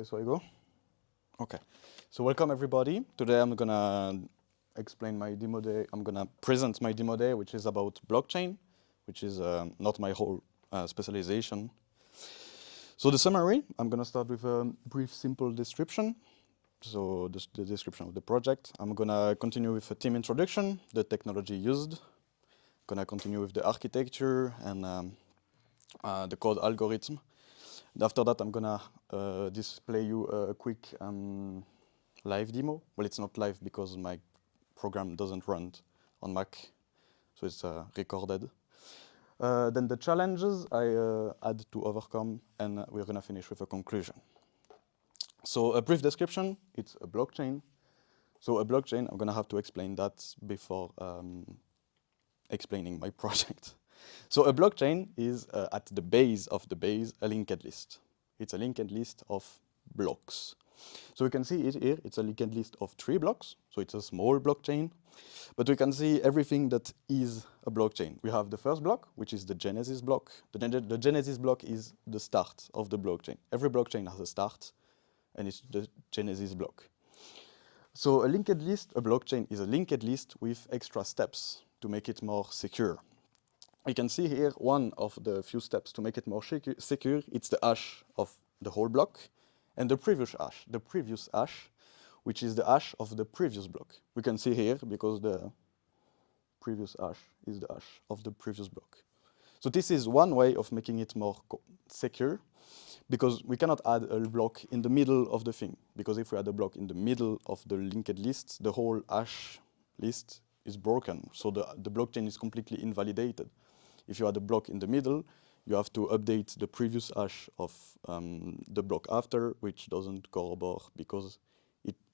Okay, so I go. Okay, so welcome everybody. Today I'm gonna explain my Demoday. I'm gonna present my Demoday, which is about blockchain, which is not my whole specialization. So the summary, I'm gonna start with a brief, simple description. So the description of the project. I'm gonna continue with a team introduction, the technology used. Gonna continue with the architecture and the code algorithm. After that, I'm gonna display you a quick live demo. Well, it's not live because my program doesn't run on Mac, so it's recorded. Then the challenges I had to overcome, and we're gonna finish with a conclusion. So a brief description, it's a blockchain. So a blockchain, I'm gonna have to explain that before explaining my project. So a blockchain is at the base of the base a linked list. It's a linked list of blocks. So we can see it here, it's a linked list of 3 blocks, so it's a small blockchain, but we can see everything that is a blockchain. We have the first block, which is the genesis block. The genesis block is the start of the blockchain. Every blockchain has a start, and it's the genesis block. So a linked list, a blockchain is a linked list with extra steps to make it more secure. You can see here one of the few steps to make it more secure. It's the hash of the whole block and the previous hash, which is the hash of the previous block. We can see here because the previous hash is the hash of the previous block. So this is one way of making it more secure, because we cannot add a block in the middle of the thing, because if we add a block in the middle of the linked list, the whole hash list is broken, so the blockchain is completely invalidated. If you add a block in the middle, you have to update the previous hash of the block after, which doesn't corrobore because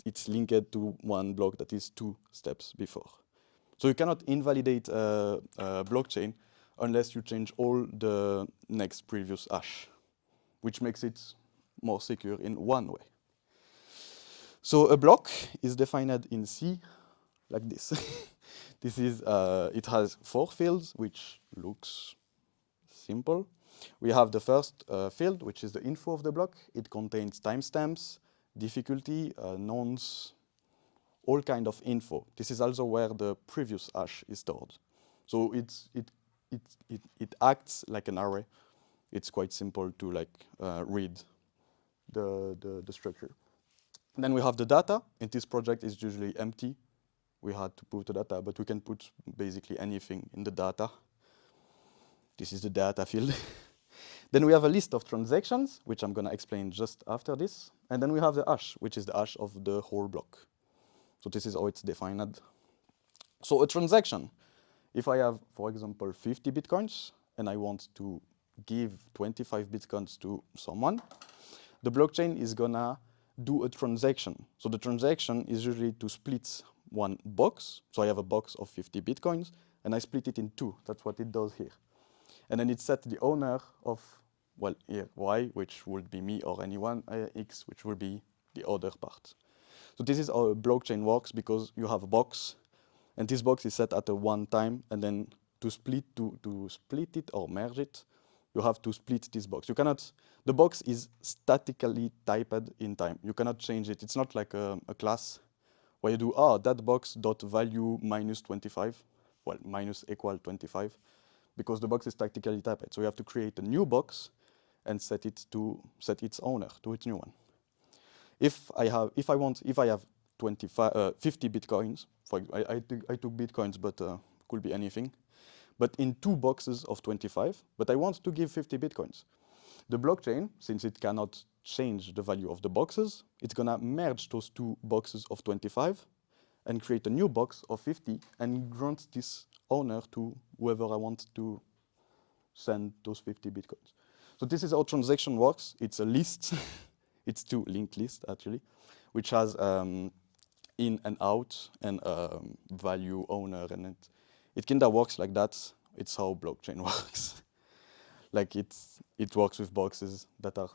it's linked to one block that is 2 steps before. So you cannot invalidate a blockchain unless you change all the next previous hash, which makes it more secure in one way. So a block is defined in C like this. This is, it has 4 fields, which looks simple. We have the first field, which is the info of the block. It contains timestamps, difficulty, nonce, all kind of info. This is also where the previous hash is stored. So it acts like an array. It's quite simple to read the structure. And then we have the data. In this project, it's usually empty. We had to put the data, but we can put basically anything in the data. This is the data field. Then we have a list of transactions, which I'm gonna explain just after this. And then we have the hash, which is the hash of the whole block. So this is how it's defined. So a transaction, if I have, for example, 50 bitcoins, and I want to give 25 bitcoins to someone, the blockchain is gonna do a transaction. So the transaction is usually to split one box. So I have a box of 50 bitcoins, and I split it in 2. That's what it does here. And then it sets the owner of, well, here, Y, which would be me or anyone, X, which will be the other part. So this is how a blockchain works, because you have a box, and this box is set at a one time, and then to split it or merge it, you have to split this box. You cannot, the box is statically typed in time. You cannot change it. It's not like a class where you do, that box dot value minus 25, well, minus equal 25, because the box is statically typed. So you have to create a new box and set its owner to its new one. If I have 50 bitcoins, I took bitcoins, but could be anything, but in 2 boxes of 25, but I want to give 50 bitcoins. The blockchain, since it cannot change the value of the boxes, it's gonna merge those 2 boxes of 25 and create a new box of 50 and grant this owner to whoever I want to send those 50 bitcoins. So this is how transaction works. It's a list. It's 2 linked lists actually, which has in and out and value owner, and it kinda works like that. It's how blockchain works. Like it works with boxes that are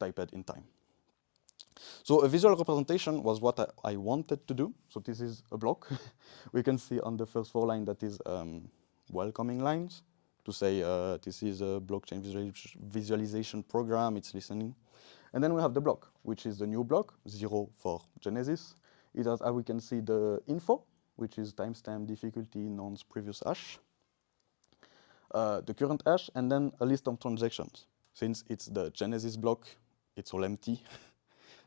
typed in time. So a visual representation was what I wanted to do. So this is a block. We can see on the first 4 lines that is welcoming lines to say this is a blockchain visualization program, it's listening. And then we have the block, which is the new block, 0 for Genesis. It has, as we can see, the info, which is timestamp, difficulty, nonce, previous hash, the current hash, and then a list of transactions. Since it's the Genesis block, it's all empty.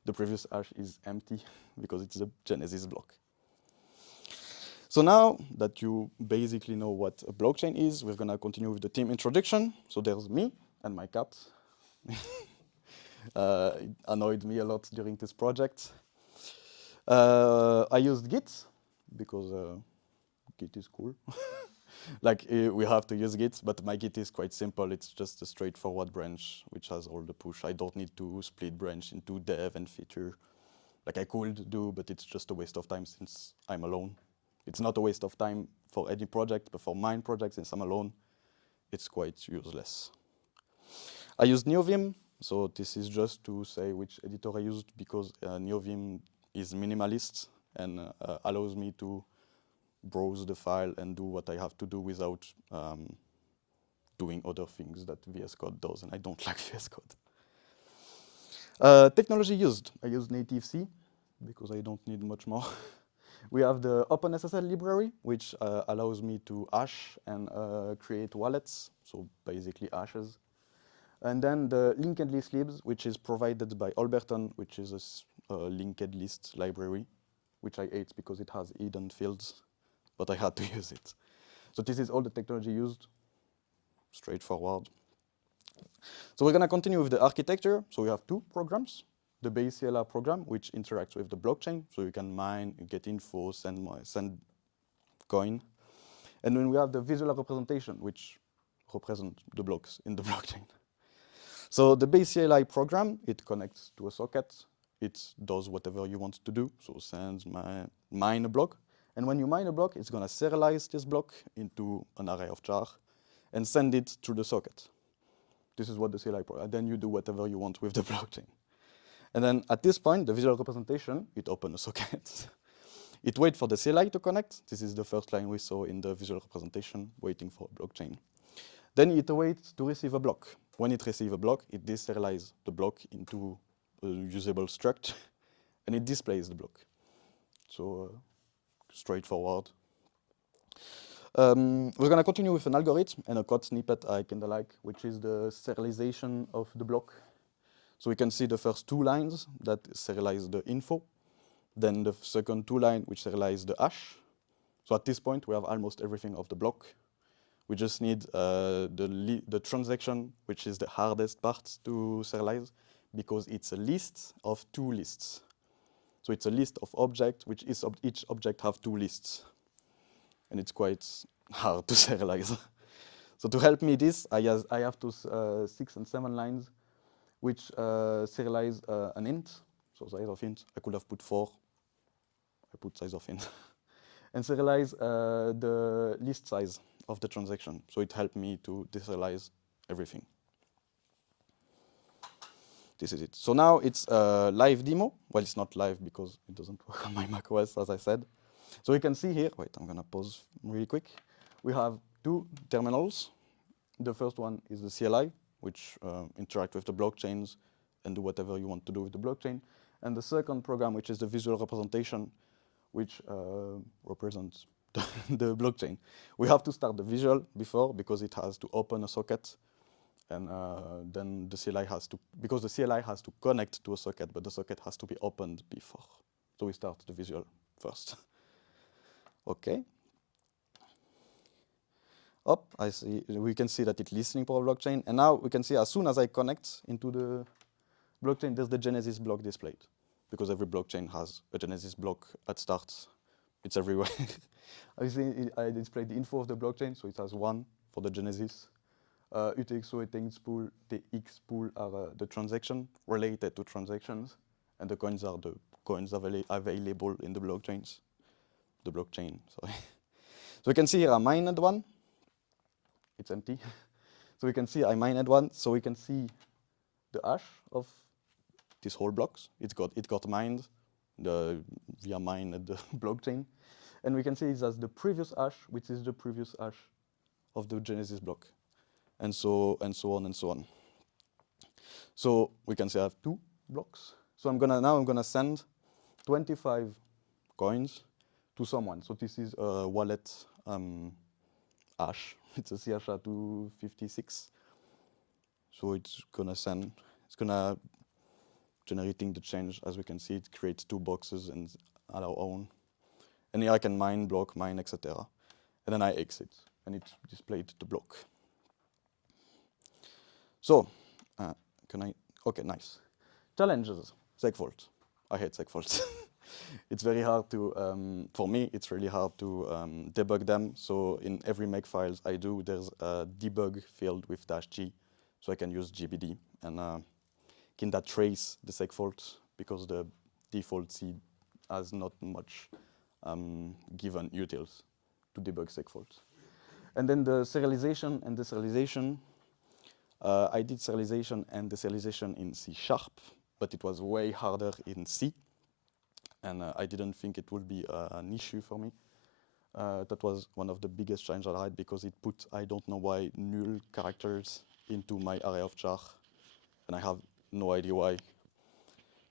The previous hash is empty because it's the Genesis block. So now that you basically know what a blockchain is, we're gonna continue with the team introduction. So there's me and my cat. It annoyed me a lot during this project. I used Git because Git is cool. Like we have to use Git, but my Git is quite simple. It's just a straightforward branch which has all the push. I don't need to split branch into dev and feature like I could do, but it's just a waste of time since I'm alone. It's not a waste of time for any project, but for mine project, since I'm alone, it's quite useless. I used NeoVim, so this is just to say which editor I used because NeoVim is minimalist and allows me to browse the file and do what I have to do without doing other things that VS Code does, and I don't like VS Code. Technology used. I used native C because I don't need much more. We have the OpenSSL library, which allows me to hash and create wallets, so basically hashes. And then the linked list libs, which is provided by Alberton, which is a linked list library, which I hate because it has hidden fields, but I had to use it. So this is all the technology used, straightforward. So we're gonna continue with the architecture. So we have two programs. The base CLR program, which interacts with the blockchain, so you can mine, get info, send coin. And then we have the visual representation, which represents the blocks in the blockchain. So the base CLI program, it connects to a socket. It does whatever you want to do, so send, mine a block. And when you mine a block, it's gonna serialize this block into an array of char and send it to the socket. This is what the CLI program, then you do whatever you want with the blockchain. And then at this point, the visual representation, it opens a socket. It waits for the CLI to connect. This is the first line we saw in the visual representation, waiting for a blockchain. Then it waits to receive a block. When it receives a block, it deserializes the block into a usable struct, and it displays the block. So straightforward. We're gonna continue with an algorithm and a code snippet I kinda like, which is the serialization of the block. So we can see the first two lines that serialize the info, then the second two lines which serialize the hash. So at this point, we have almost everything of the block. We just need the transaction, which is the hardest part to serialize, because it's a list of two lists. So it's a list of objects, which is each object have two lists. And it's quite hard to serialize. So to help me this, I have to 6 and 7 lines which serialize an int, so size of int. I could have put 4, I put size of int. And serialize the list size of the transaction. So it helped me to deserialize everything. This is it. So now it's a live demo. Well, it's not live because it doesn't work on my macOS, as I said. So we can see here, wait, I'm gonna pause really quick. We have two terminals. The first one is the CLI, which interact with the blockchains and do whatever you want to do with the blockchain. And the second program, which is the visual representation, which represents the blockchain. We have to start the visual before because it has to open a socket, and then the CLI has to, because the CLI has to connect to a socket, but the socket has to be opened before. So we start the visual first. Okay. Up, I see, we can see that it's listening for a blockchain. And now we can see as soon as I connect into the blockchain, there's the Genesis block displayed. Because every blockchain has a Genesis block at start. It's everywhere. I displayed the info of the blockchain, so it has 1 for the Genesis. UTXO, ETX pool, the X pool are the transaction related to transactions, and the coins are the coins available in the blockchains. The blockchain, sorry. So we can see here I mined one. It's empty. So we can see I mined one, so we can see the hash of this whole blocks. It got mined via mine at the blockchain. And we can see it as the previous hash, which is the previous hash of the Genesis block. And so on and so on. So we can say I have 2 blocks. So I'm gonna send 25 coins to someone. So this is a wallet hash. It's a CHA256. So it's gonna generating the change. As we can see, it creates 2 boxes and allow own. And here I can mine, block, mine, etc. And then I exit, and it displayed the block. So, okay, nice. Challenges, segfault. I hate segfaults. It's very hard to, for me, it's really hard to debug them. So in every makefiles I do, there's a debug field with -g, so I can use GBD and can that trace the segfault, because the default C has not much given utils to debug segfaults. And then the serialization and deserialization. I did serialization and deserialization in C#, but it was way harder in C. And I didn't think it would be an issue for me. That was one of the biggest challenges I had, because it put, I don't know why, null characters into my array of char, and I have no idea why.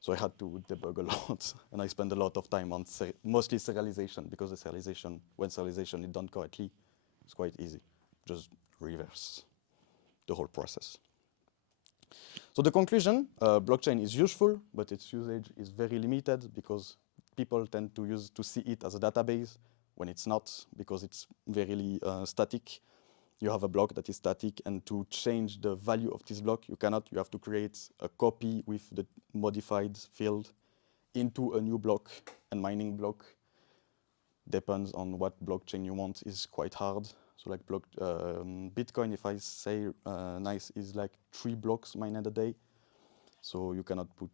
So I had to debug a lot, and I spent a lot of time on mostly serialization, because the serialization, when serialization is done correctly, it's quite easy. Just reverse the whole process. So the conclusion, blockchain is useful, but its usage is very limited, because people tend to see it as a database when it's not, because it's very static. You have a block that is static, and to change the value of this block, you cannot. You have to create a copy with the modified field into a new block, and mining block depends on what blockchain you want, is quite hard. So like Bitcoin, if I say nice, is like 3 blocks mined a day. So you cannot put,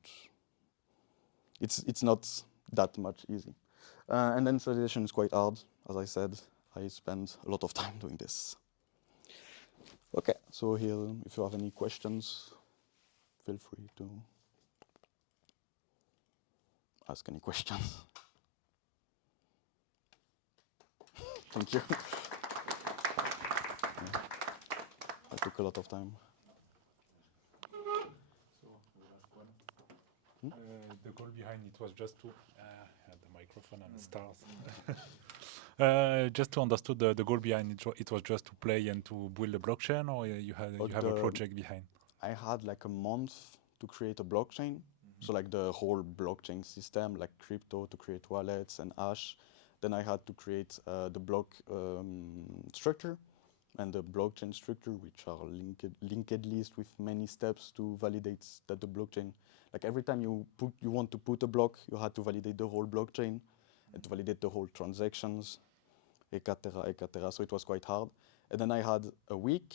it's not that much easy. And then serialization is quite hard. As I said, I spend a lot of time doing this. Okay, so here, if you have any questions, feel free to ask any questions. Thank you. I took a lot of time. So, the last one. The goal behind it was just to had the microphone and the stars. Just to understand the goal behind it was just to play and to build a blockchain, or you have a project behind? I had like a month to create a blockchain. So like the whole blockchain system, like crypto, to create wallets and hash. Then I had to create the block structure and the blockchain structure, which are linked list with many steps to validate that the blockchain, like every time you want to put a block, you had to validate the whole blockchain and to validate the whole transactions, etc., etc. So it was quite hard. And then I had a week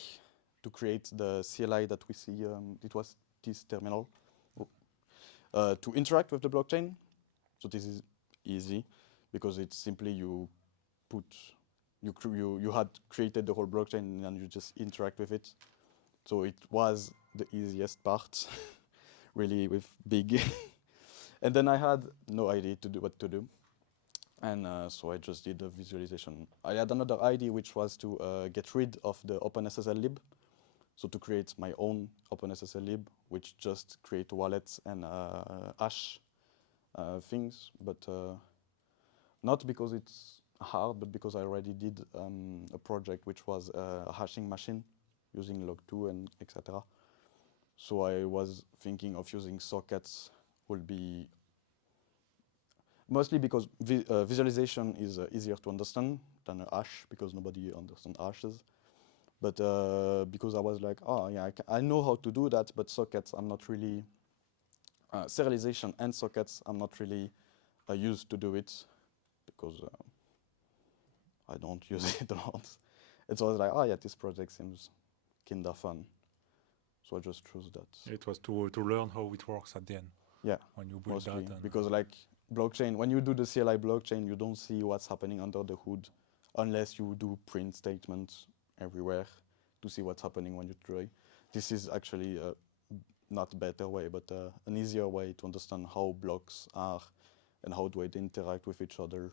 to create the CLI that we see. It was this terminal to interact with the blockchain. So this is easy, because it's simply you had created the whole blockchain and you just interact with it. So it was the easiest part, really, with big. And then I had no idea what to do. And so I just did a visualization. I had another idea, which was to get rid of the OpenSSL lib. So to create my own OpenSSL lib, which just create wallets and hash things, but not because it's hard, but because I already did a project which was a hashing machine using log2 and etc. So I was thinking of using sockets, will be mostly because visualization is easier to understand than a hash, because nobody understands hashes. But because I was like, oh yeah, I know how to do that, but sockets, I'm not really, serialization and sockets, I'm not really used to do it, because I don't use it a lot. It was like, oh yeah, this project seems kinda fun. So I just chose that. It was to learn how it works at the end. Yeah, when you build mostly, that. because like blockchain, when you do the CLI blockchain, you don't see what's happening under the hood, unless you do print statements everywhere to see what's happening when you try. This is actually not a better way, but an easier way to understand how blocks are and how do they interact with each other.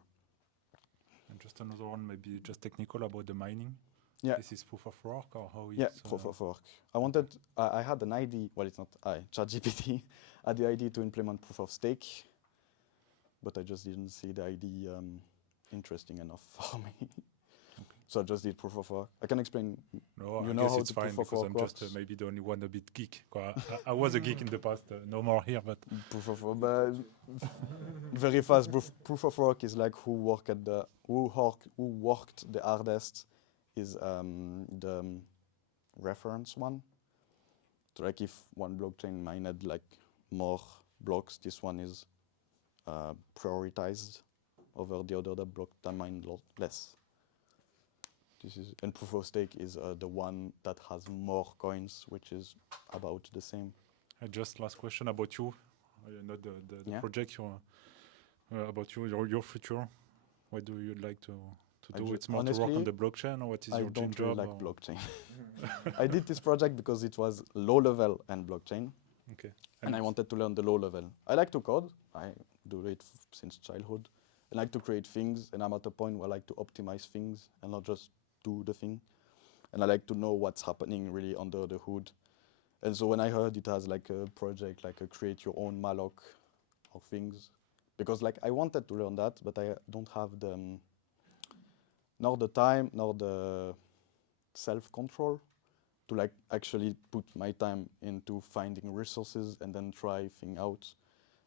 And just another one, maybe just technical, about the mining. Yeah. This is proof of work or how Yeah, it's proof of work. I had an idea, well, it's not ChatGPT had the idea to implement proof of stake, but I just didn't see the idea interesting enough for me. So I just did proof of work. I can explain. No, You I know guess how it's the fine proof of because work I'm just works? maybe the only one a bit geek. I was a geek in the past, no more here, but Proof of work, but very fast. Proof of work is like who worked the hardest is the reference one. So like if one blockchain mined like more blocks, this one is prioritized over the other that mine less. And proof of stake is the one that has more coins, which is about the same. just last question about you, not the Yeah. project, about your future. What do you like to do? It's more to work honestly, on the blockchain, or what is I your dream don't really job? like blockchain. I did this project because it was low level and blockchain, Okay. and I wanted to learn the low level. I like to code. I do it since childhood. I like to create things, and I'm at a point where I like to optimize things and not just do the thing. And I like to know what's happening really under the hood. And so when I heard it has like a project, like a create your own malloc or things, because like I wanted to learn that, but I don't have nor the time nor the self-control to like actually put my time into finding resources and then try things out.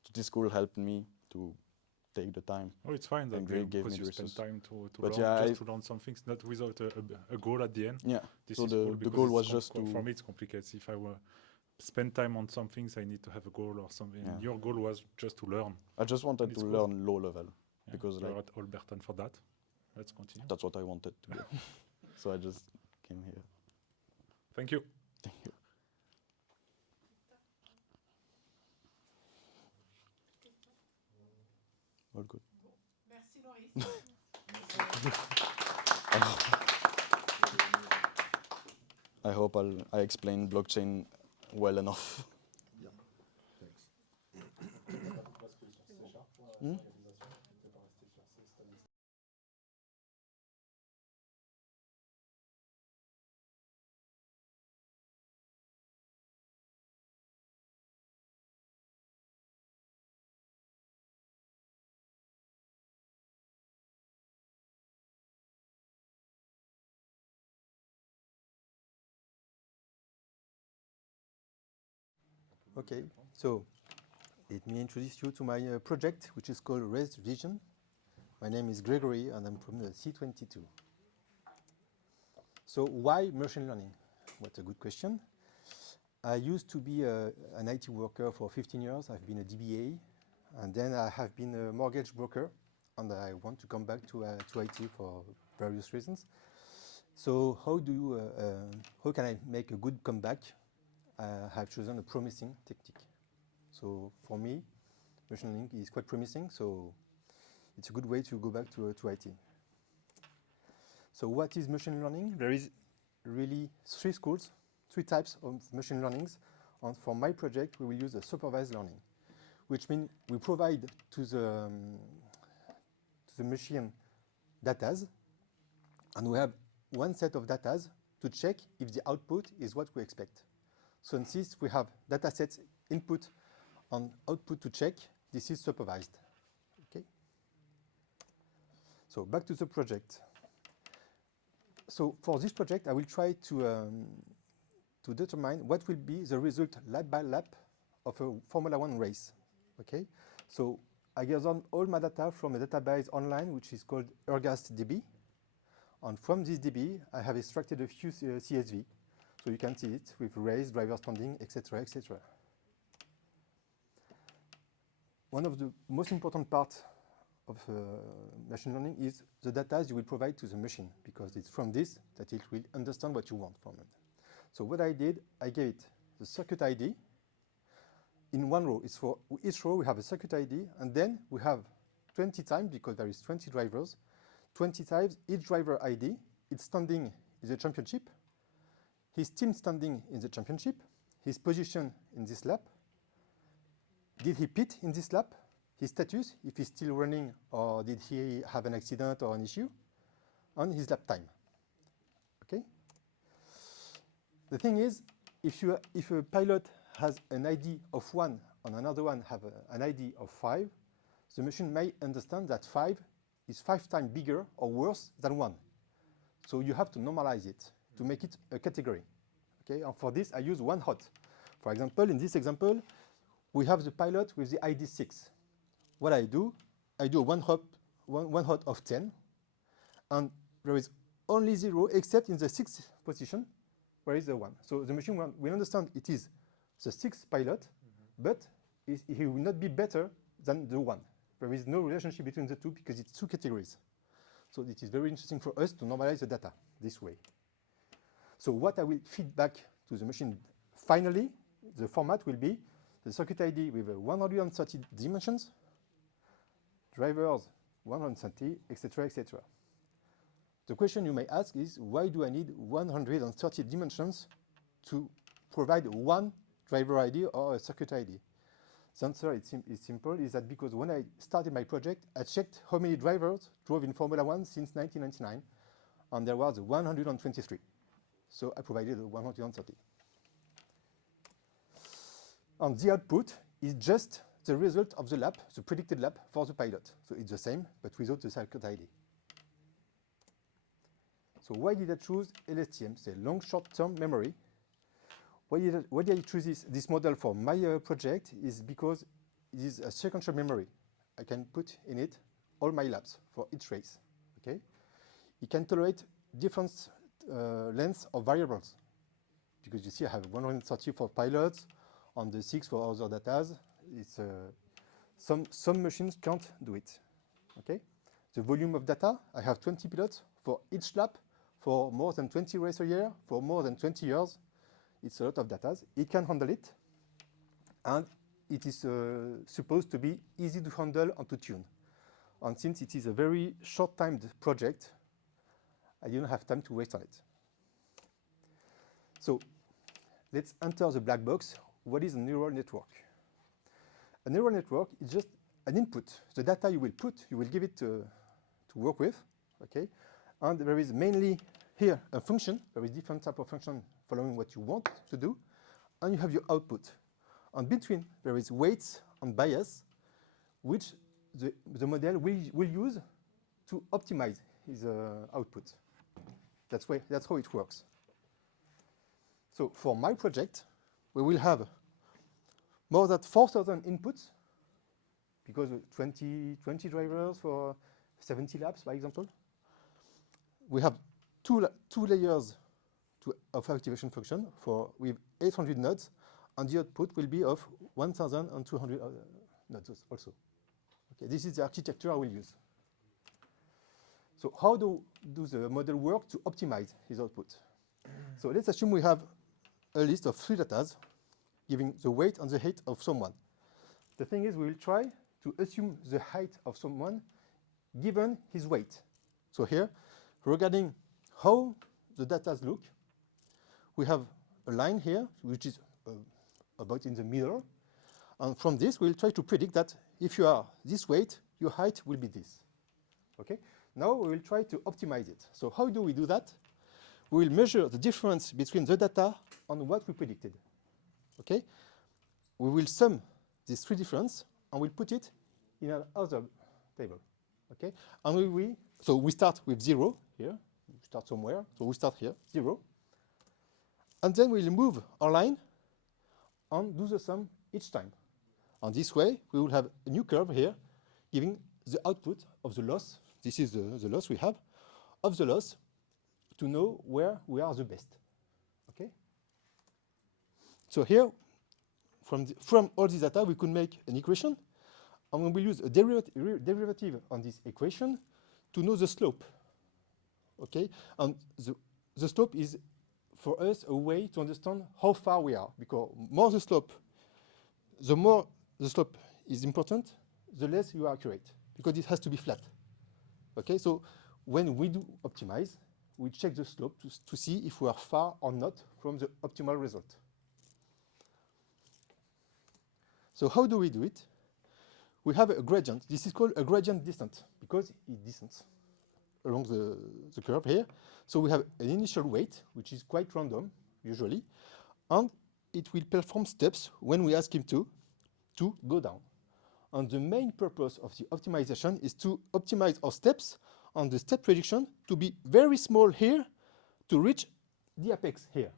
So this school helped me to take the time. Oh, it's fine that and they, gave me because the you spend resources. time to But learn, yeah, just to learn some things, not without a goal at the end. Yeah. This So is cool the because goal it's was just to. for me it's complicated. If I were spend time on some things, I need to have a goal or something. Yeah. Your goal was just to learn. I just wanted to good. learn low level Yeah, because you're like at Albertan for that. Let's continue. that's what I wanted to do. So I just came here. Thank you. Thank you. All good. Merci Maurice. I hope I explained blockchain well enough. Bien, thanks. Hmm? Okay, so let me introduce you to my project, which is called Raised Vision. My name is Gregory, and I'm from the C22. So why machine learning? What a good question. I used to be an IT worker for 15 years. I've been a DBA, and then I have been a mortgage broker, and I want to come back to IT for various reasons. So how can I make a good comeback? I have chosen a promising technique. So for me, machine learning is quite promising, so it's a good way to go back to IT. So what is machine learning? There is really three types of machine learnings. And for my project, we will use a supervised learning, which means we provide to the machine datas, and we have one set of datas to check if the output is what we expect. So since we have data sets input and output to check, this is supervised. Okay. So back to the project. So for this project, I will try to determine what will be the result lap by lap of a Formula One race. Okay. So I gathered all my data from a database online, which is called ErgasDB. And from this DB, I have extracted a few CSV. So you can see it with race, driver standing, etc., etc. One of the most important parts of machine learning is the data you will provide to the machine, because it's from this that it will understand what you want from it. So what I did, I gave it the circuit ID. In one row, it's for each row we have a circuit ID, and then we have 20 times, because there is 20 drivers, 20 times each driver ID, its standing in the championship, his team standing in the championship, his position in this lap, did he pit in this lap, his status, if he's still running, or did he have an accident or an issue, and his lap time. Okay? The thing is, if a pilot has an ID of 1 and another one have an ID of 5, the machine may understand that 5 is 5 times bigger or worse than 1. So you have to normalize it to make it a category. Okay, and for this I use 1 hot. For example, in this example, we have the pilot with the ID 6. What I do a one hot of 10, and there is only 0 except in the 6th position, where is the 1. So the machine will understand it is the 6th pilot, but he will not be better than the 1. There is no relationship between the two because it's 2 categories. So it is very interesting for us to normalize the data this way. So what I will feed back to the machine finally, the format will be the circuit ID with 130 dimensions, drivers 130, etc., etc. The question you may ask is, why do I need 130 dimensions to provide one driver ID or a circuit ID? The answer is simple, is that because when I started my project, I checked how many drivers drove in Formula One since 1999, and there was 123. So I provided 130. And the output is just the result of the lap, the predicted lap for the pilot. So it's the same, but without the circuit ID. So why did I choose LSTM, say long short-term memory? Why did I choose this model for my project is because it is a sequential memory. I can put in it all my laps for each race. Okay? It can tolerate different lengths of variables. Because you see I have 130 for pilots, on the 6 for other data. It's some machines can't do it. Okay? The volume of data, I have 20 pilots for each lap, for more than 20 races a year, for more than 20 years. It's a lot of data. It can handle it, and it is supposed to be easy to handle and to tune. And since it is a very short-timed project, I didn't have time to waste on it. So let's enter the black box. What is a neural network? A neural network is just an input. The data you will put, you will give it to work with, okay? And there is mainly here a function. There is different type of function following what you want to do, and you have your output. And between, there is weights and bias, which the model will use to optimize his output. That's how it works. So for my project, we will have more than 4,000 inputs, because 20 drivers for 70 laps, for example. We have two layers of activation function with 800 nodes, and the output will be of 1,200 nodes also. Okay, this is the architecture I will use. So how do the model work to optimize his output? So let's assume we have a list of 3 data giving the weight and the height of someone. The thing is, we will try to assume the height of someone given his weight. So here, regarding how the data look, we have a line here, which is about in the middle. And from this, we'll try to predict that if you are this weight, your height will be this. Okay? Now we will try to optimize it. So how do we do that? We will measure the difference between the data and what we predicted. Okay? We will sum these 3 differences and we'll put it in another table. Okay? And so we start with 0 here. We start somewhere. So we start here, 0. And then we'll move our line and do the sum each time. And this way, we will have a new curve here giving the output of the loss. This is the loss we have of the loss to know where we are the best. Okay? So here, from all this data, we could make an equation, and we will use a derivative on this equation to know the slope. Okay? And the slope is, for us, a way to understand how far we are, because the more the slope is important, the less you are accurate, because it has to be flat. Okay? So when we do optimize, we check the slope to see if we are far or not from the optimal result. So how do we do it? We have a gradient. This is called a gradient descent because it descends along the curve here. So we have an initial weight, which is quite random. usually, and it will perform steps when we ask him to go down. And the main purpose of the optimization is to optimize our steps and the step prediction to be very small here to reach the apex here.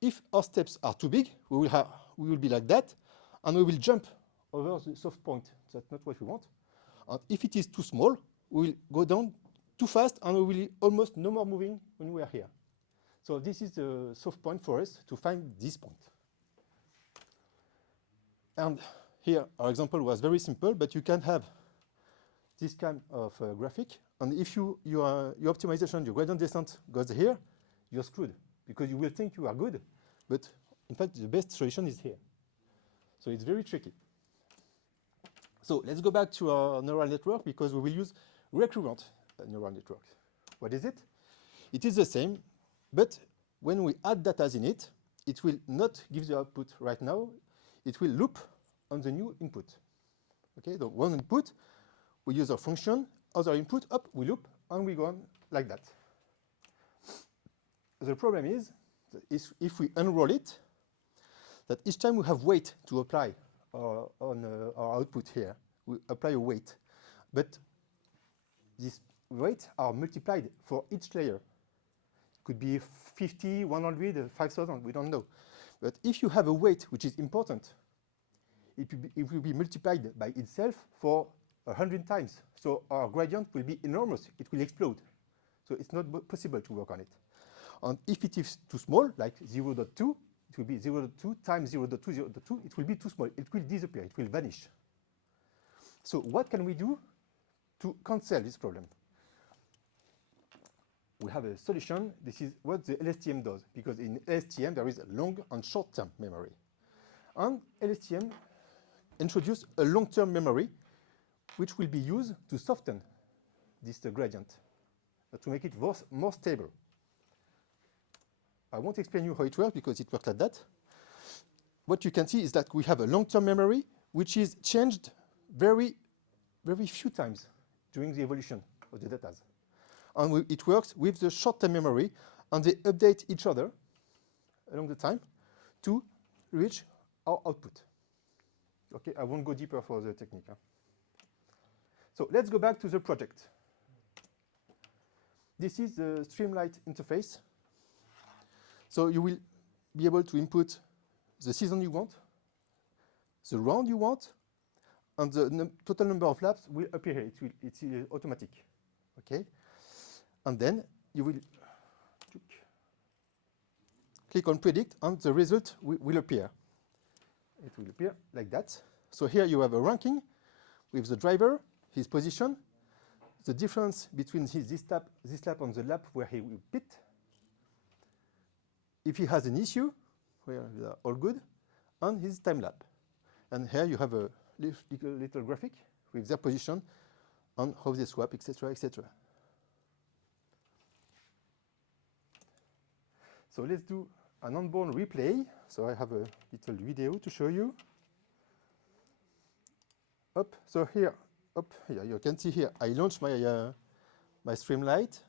If our steps are too big, we will be like that, and we will jump over the soft point. That's not what we want. And if it is too small, we will go down too fast, and we will almost no more moving when we are here. So this is the soft point for us to find this point. And here, our example was very simple, but you can have this kind of graphic. And if your optimization, your gradient descent goes here, you're screwed, because you will think you are good, but in fact, the best solution is here. So it's very tricky. So let's go back to our neural network, because we will use recurrent neural network. What is it? It is the same, but when we add data in it, it will not give the output right now. It will loop on the new input. Okay, so one input, we use our function, other input, up, we loop, and we go on like that. The problem is that if we unroll it, that each time we have weight to apply on our output here, we apply a weight. But these weights are multiplied for each layer. It could be 50, 100, 5,000, we don't know. But if you have a weight which is important, it will be multiplied by itself for 100 times. So our gradient will be enormous. It will explode. So it's not possible to work on it. And if it is too small, like 0.2, it will be 0.2 times 0.2, 0.2. It will be too small. It will disappear. It will vanish. So what can we do to cancel this problem? We have a solution. This is what the LSTM does, because in LSTM there is a long and short-term memory. And LSTM introduced a long-term memory which will be used to soften this gradient, to make it more stable. I won't explain you how it works because it works like that. What you can see is that we have a long-term memory which is changed very, very few times during the evolution of the data. And it works with the short-term memory, and they update each other along the time to reach our output. Okay, I won't go deeper for the technique. Huh? So let's go back to the project. This is the Streamlight interface. So you will be able to input the season you want, the round you want, and the total number of laps will appear here. It's automatic. Okay? And then you will click on predict, and the result will appear. It will appear like that. So here you have a ranking with the driver, his position, the difference between this lap and the lap where he will pit. If he has an issue, where they are all good, and his time lap. And here you have a little graphic with their position and how they swap, etc., etc. So let's do an onboard replay. So I have a little video to show you. So here you can see here, I launched my my Streamlight.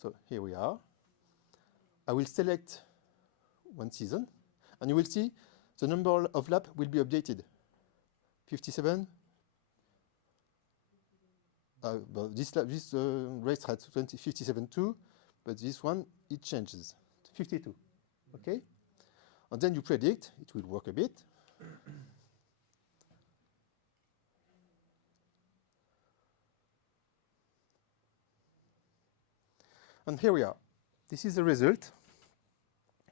So here we are. I will select one season, and you will see the number of laps will be updated. 57. But this race had 57.2, but this one, it changes to 52. Okay? And then you predict, it will work a bit. And here we are. This is the result.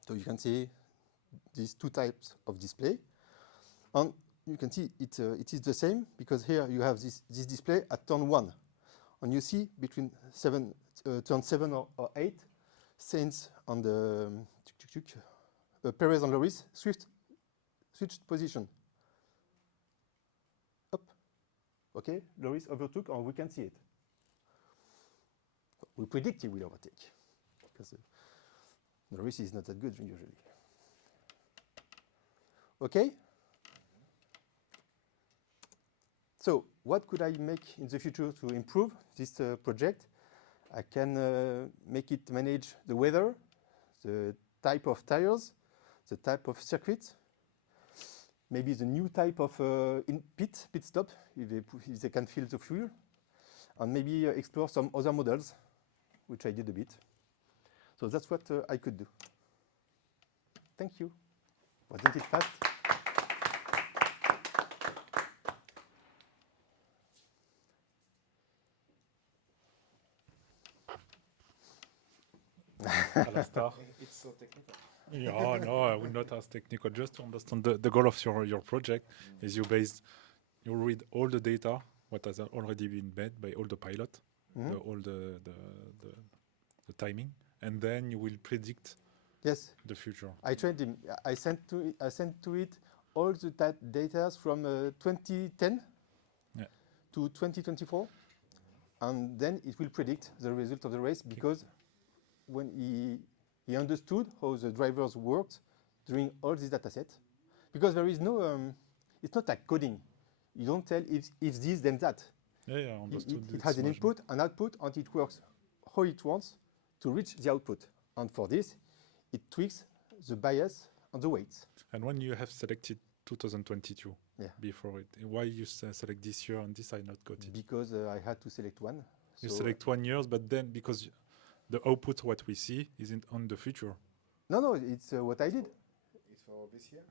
So you can see these two types of display. And you can see it is the same, because here you have this display at turn 1. And you see between turn 7 or 8, Sainz and Perez and Loris switched position. Up. Okay, Loris overtook, and we can see it. We predict he will overtake, because Loris is not that good usually. Okay? So what could I make in the future to improve this project? I can make it manage the weather, the type of tires, the type of circuit, maybe the new type of pit stop, if they can fill the fuel, and maybe explore some other models, which I did a bit. So that's what I could do. Thank you. Wasn't it fast? Alastar. It's so technical. Yeah, no, I will not ask technical. Just to understand the goal of your project is you read all the data, what has already been made by all the pilot, all the timing, and then you will predict Yes. the future. I trained him. I sent to it all the data from 2010 to 2024, and then it will predict the result of the race because when he understood how the drivers worked during all this data set, because there is no, it's not like coding. You don't tell if this, then that. Yeah, understood. It has an input, an output, and it works how it wants to reach the output. And for this, it tweaks the bias and the weights. And when you have selected 2022 before it, why you select this year and this I not got it? Because I had to select one. You select 1 year, but then because the output, what we see, isn't on the future. No, it's what I did. It's for this year?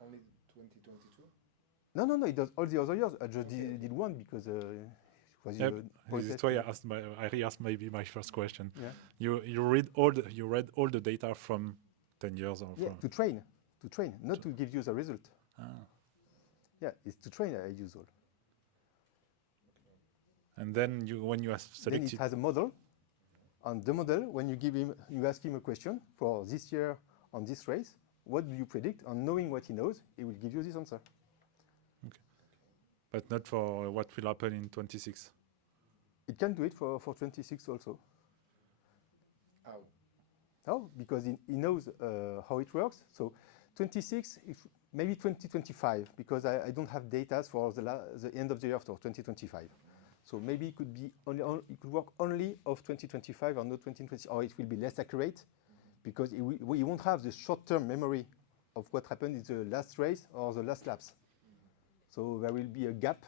Only 2022? No, it does all the other years. I just did one because it was That's why I re-asked maybe my first question. Yeah. You read all the data from 10 years or from to train, not to give you the result. Yeah, it's to train. I use all. And then when you have selected, then it has a model. And the model, when you ask him a question for this year on this race, what do you predict? And knowing what he knows, he will give you this answer. Okay. But not for what will happen in 26. It can do it for 26 also. How? How? Because he knows how it works. So 26, maybe 2025, because I don't have data for the end of the year for 2025. So maybe it could be it could work only of 2025 or not 2020, or it will be less accurate because we won't have the short-term memory of what happened in the last race or the last laps. So there will be a gap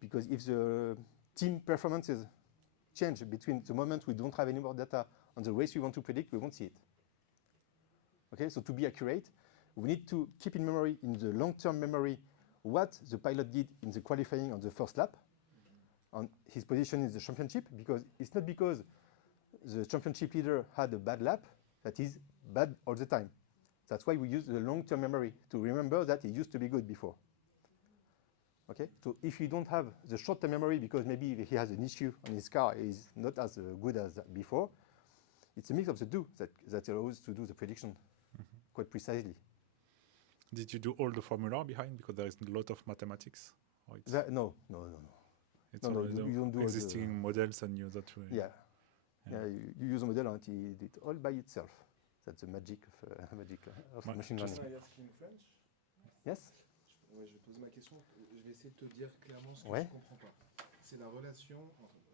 because if the team performances change between the moment we don't have any more data and the race we want to predict, we won't see it. Okay, so to be accurate, we need to keep in memory, in the long-term memory, what the pilot did in the qualifying on the first lap, on his position in the championship, because it's not because the championship leader had a bad lap that he's bad all the time. That's why we use the long-term memory to remember that he used to be good before. Okay, so if you don't have the short-term memory because maybe he has an issue on his car, is not as good as before, it's a mix of the two that allows to do the prediction quite precisely. Did you do all the formula behind? Because there is a lot of mathematics. No. It's No, you don't do existing models and use that way. Yeah. You use a model and it did it all by itself. That's the magic of machine learning. Can I ask in French? Yes. Ouais, je vais poser ma question. Je vais essayer de te dire clairement ce que Ouais. je ne comprends pas. C'est la relation.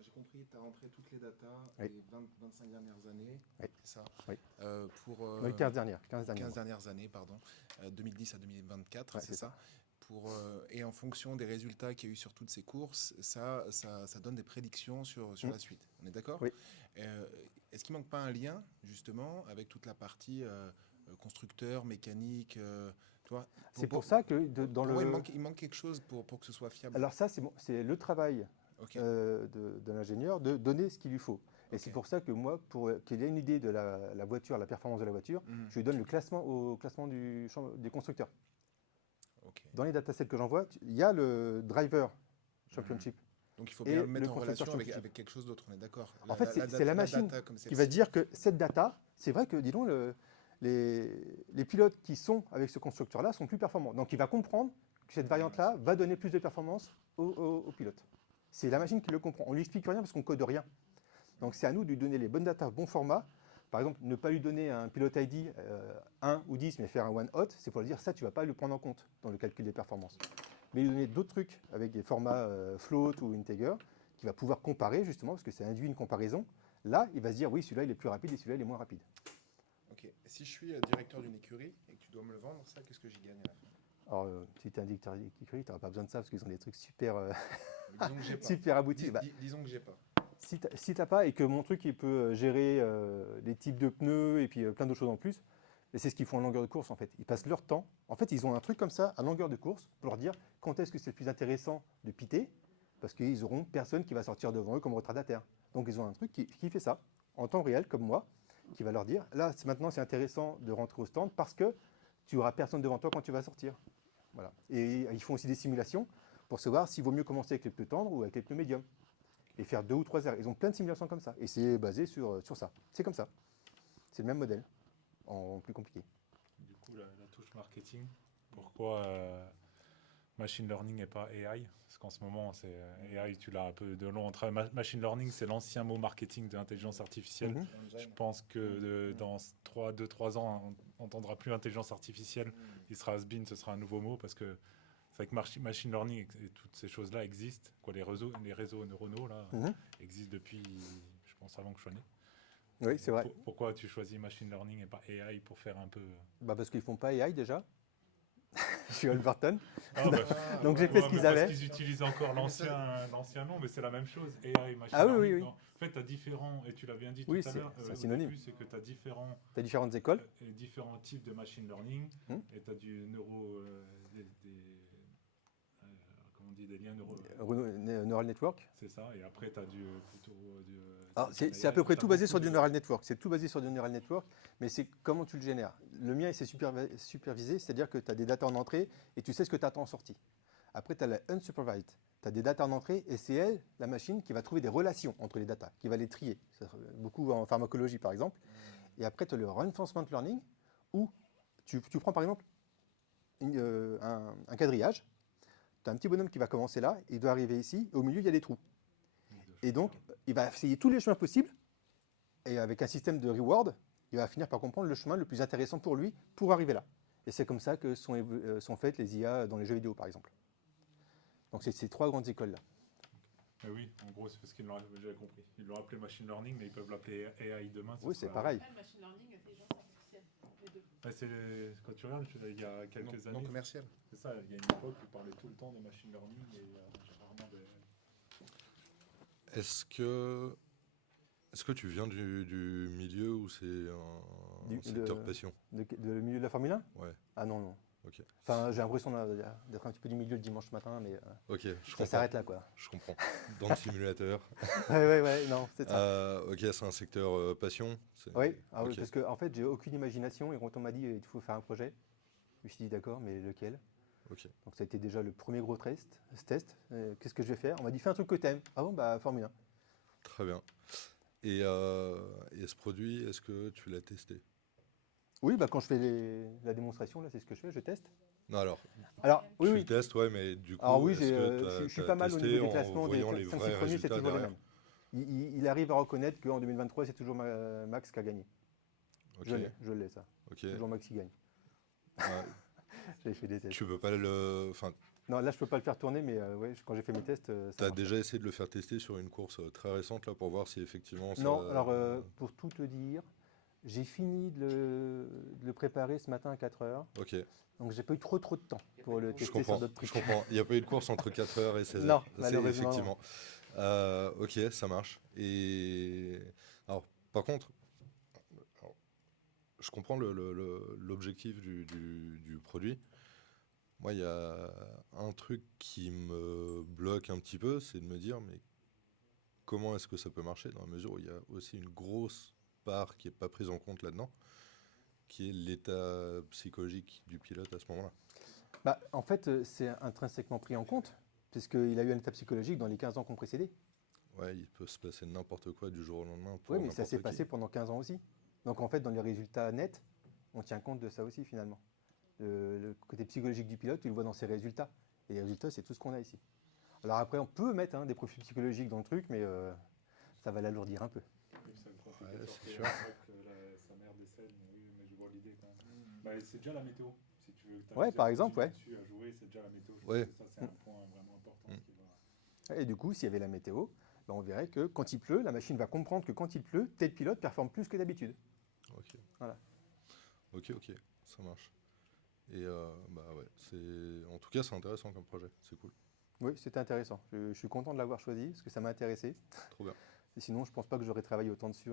J'ai compris, tu as rentré toutes les datas Oui. des 25 dernières années. Oui. C'est ça. Oui. Pour 15 dernières. 15 dernières années, pardon. 2010 à 2024, Ouais, c'est ça. Et en fonction des résultats qu'il y a eu sur toutes ces courses, ça donne des prédictions sur la suite. On est d'accord? Oui. Est-ce qu'il ne manque pas un lien, justement, avec toute la partie constructeur, mécanique C'est pour ça que dans le... il manque quelque chose pour que ce soit fiable. Alors ça, c'est le travail de l'ingénieur de donner ce qu'il lui faut. Et c'est pour ça que moi, pour qu'il ait une idée de la voiture, la performance de la voiture, je lui donne le classement au classement des constructeurs. Dans les datasets que j'envoie, il y a le driver championship. Donc il faut bien le mettre en relation avec quelque chose d'autre, on est d'accord. En fait, c'est la machine qui va dire que cette data, c'est vrai que, dis donc, les pilotes qui sont avec ce constructeur-là sont plus performants. Donc il va comprendre que cette variante-là va donner plus de performance aux pilotes. C'est la machine qui le comprend. On ne lui explique rien parce qu'on ne code rien. Donc c'est à nous de lui donner les bonnes datas, bon format. Par exemple, ne pas lui donner un pilote ID 1 ou 10, mais faire un one hot, c'est pour lui dire ça, tu ne vas pas le prendre en compte dans le calcul des performances. Mais lui donner d'autres trucs avec des formats float ou integer, qui va pouvoir comparer justement, parce que ça induit une comparaison. Là, il va se dire, oui, celui-là, il est plus rapide et celui-là, il est moins rapide. Ok. Si je suis directeur d'une écurie et que tu dois me le vendre, ça, qu'est-ce que j'y gagne à la fin? Alors, si tu es un directeur d'écurie, tu n'auras pas besoin de ça parce qu'ils ont des trucs super, Disons que j'ai pas. super aboutis. Bah, Disons que j'ai pas. si tu n'as pas et que mon truc, il peut gérer les types de pneus et puis plein d'autres choses en plus, et c'est ce qu'ils font en longueur de course, en fait. Ils passent leur temps. En fait, ils ont un truc comme ça, à longueur de course, pour leur dire quand est-ce que c'est le plus intéressant de piter, parce qu'ils auront personne qui va sortir devant eux comme retardataire. Donc, ils ont un truc qui fait ça, en temps réel, comme moi, qui va leur dire, là, maintenant, c'est intéressant de rentrer au stand parce que tu n'auras personne devant toi quand tu vas sortir. Voilà. Et ils font aussi des simulations pour savoir s'il vaut mieux commencer avec les pneus tendres ou avec les pneus médiums. Et faire 2 ou 3 heures. Ils ont plein de simulations comme ça. Et c'est basé sur ça. C'est comme ça. C'est le même modèle, en plus compliqué. Du coup, la touche marketing, pourquoi machine learning et pas AI? Parce qu'en ce moment, c'est AI, tu l'as un peu de long entre machine learning, c'est l'ancien mot marketing de l'intelligence artificielle. Mhm. Je pense que dans 2-3 ans, on n'entendra plus intelligence artificielle. Il sera has-been, ce sera un nouveau mot parce que c'est vrai que machine learning et toutes ces choses-là existent. Quoi, les réseaux neuronaux là, Mhm. existent depuis, je pense, avant que je sois né. Oui, c'est vrai. Pourquoi tu choisis machine learning et pas AI pour faire un peu... Bah parce qu'ils font pas AI déjà. Je suis Alberton. Ah, bah, Donc j'ai fait ce qu'ils parce avaient. qu'ils utilisent encore l'ancien nom, mais c'est la même chose. AI, machine Ah oui, learning. oui, oui. En fait, tu as différents, et tu l'as bien dit Oui, tout à c'est l'heure, un au synonyme. début, c'est que tu as Tu as différentes écoles. différents types de machine learning, Hmm. et tu as du comment on dit, des liens neuraux. Neural network. C'est ça, et après, tu as plutôt Alors, du c'est à AI, peu près t'as tout basé beaucoup sur du de- neural network. C'est tout basé sur du neural network, mais c'est comment tu le génères. Le mien, c'est supervisé, c'est-à-dire que tu as des data en entrée et tu sais ce que tu attends en sortie. Après, tu as la unsupervised. Tu as des data en entrée et c'est elle, la machine, qui va trouver des relations entre les data, qui va les trier. Beaucoup en pharmacologie, par exemple. Et après, tu as le reinforcement learning, où tu prends, par exemple, un quadrillage. Tu as un petit bonhomme qui va commencer là, il doit arriver ici, et au milieu, il y a des trous. Et donc, il va essayer tous les chemins possibles, et avec un système de reward, il va finir par comprendre le chemin le plus intéressant pour lui pour arriver là. Et c'est comme ça que sont faites les IA dans les jeux vidéo, par exemple. Donc, c'est ces 3 grandes écoles-là. Mais oui, en gros, c'est parce qu'ils l'ont, j'avais compris. Ils l'ont appelé machine learning, mais ils peuvent l'appeler AI demain. Oui, c'est pareil. Appelle machine learning, intelligence artificielle, les deux. Ouais, quand tu regardes, il y a quelques Non années, commercial. c'est ça, il y a une époque où on parlait tout le temps de machine learning et j'ai rarement des... Est-ce que tu viens du milieu où c'est un secteur passion? Le milieu de la Formule 1? Ouais, Ah non, non. ok. Enfin, j'ai l'impression d'être un petit peu du milieu le dimanche matin, mais Ok, je ça comprends. s'arrête là, quoi. Je comprends. Dans le simulateur. Ouais, non, c'est ça. Ok, c'est un secteur passion. Oui, oui, ok. parce que en fait, j'ai aucune imagination et quand on m'a dit il faut faire un projet, je me suis dit d'accord, mais lequel? Ok. Donc ça a été déjà le premier gros test. Qu'est-ce que je vais faire? On m'a dit fais un truc que t'aimes. Ah bon, bah Formule 1. Très bien. Et ce produit, est-ce que tu l'as testé? Oui, bah quand je fais la démonstration, là, c'est ce que je fais, je teste. Non, alors, Alors, tu oui, le oui. testes, ouais, mais du coup, Alors oui, est-ce que je suis t'as pas mal au testé niveau des en classements des voyant les 5-6 vrais premiers, c'est résultats toujours le derrière? même. Il arrive à reconnaître qu'en 2023, c'est toujours Max qui a gagné. Ok, Je l'ai ça. ok. Toujours Max qui gagne. Ouais. J'ai fait des tests. Tu peux pas le... Enfin, Non, là, je peux pas le faire tourner, mais ouais, quand j'ai fait mes tests, ça t'as marche. déjà essayé de le faire tester sur une course très récente, là, pour voir si effectivement ça... Non, alors pour tout te dire, j'ai fini de le préparer ce matin à 4 heures. Ok, Donc j'ai pas eu trop de temps pour le je tester sur comprends, d'autres je trucs. comprends. Il n'y a pas eu de course entre 4h et 16h. Non, C'est malheureusement, non. effectivement. Ok, ça marche. Et alors, par contre, alors, je comprends l'objectif du produit. Moi, il y a un truc qui me bloque un petit peu, c'est de me dire, mais comment est-ce que ça peut marcher dans la mesure où il y a aussi une grosse part qui n'est pas prise en compte là-dedans, qui est l'état psychologique du pilote à ce moment-là. Bah, en fait, c'est intrinsèquement pris en compte, puisqu'il a eu un état psychologique dans les 15 ans qui ont précédé. Ouais, il peut se passer n'importe quoi du jour au lendemain pour Oui, mais ça n'importe s'est qui. passé pendant 15 ans aussi. Donc en fait, dans les résultats nets, on tient compte de ça aussi finalement. Le côté psychologique du pilote, tu le vois dans ses résultats. Et les résultats, c'est tout ce qu'on a ici. Alors après, on peut mettre des profils psychologiques dans le truc, mais ça va l'alourdir un peu. Oui, c'est compliqué Ouais, de c'est sortir sûr. un truc que sa mère décède, mais oui, mais je vois l'idée quand même. Bah, c'est déjà la météo. Si tu veux Ouais, par exemple, ouais. dessus à jouer, c'est déjà la météo. Je Ouais. pense que ça, c'est un point vraiment important qui va... Et du coup, s'il y avait la météo, bah, on verrait que quand il pleut, la machine va comprendre que quand il pleut, tel pilote performe plus que d'habitude. Ok. Voilà. Ok, ça marche. Et bah ouais, en tout cas, c'est intéressant comme projet, c'est cool. Oui, c'était intéressant. Je suis content de l'avoir choisi parce que ça m'a intéressé. Trop bien. Et sinon, je pense pas que j'aurais travaillé autant dessus